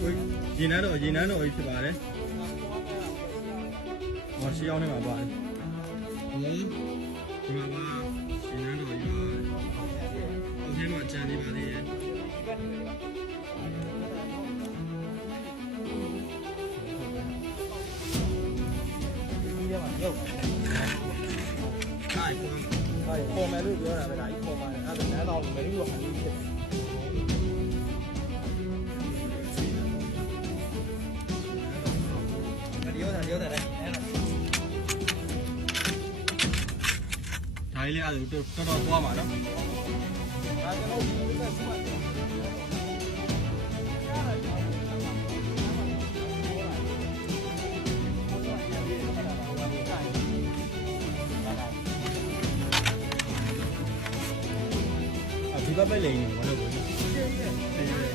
ရေနန်းတော်ရေနန်းတော်ကြီးဖြစ်ပါတယ်ဟောရှေးအောင်ထဲမှာပါတယ်ဟောဒီမှာပါရေနန်းတော်ကြီးပါဟိုထဲမှာကြံနေပါသေးရဲ့ဒီထဲမှာရုပ်အဲ့ကွာဟာပေါ်မယ်လို့ပြောတာပဲဒါကြီးပေါ်ပါတယ်အဲ့ဒါလည်းတော့မင်းတို့ဟာဒီဖြ അതിൽ അത് ഇട്ട് ഇട്ടിട്ട് പോവാൻ മാറ്റം Hãy subscribe cho kênh Ghiền Mì Gõ Để không bỏ lỡ những video hấp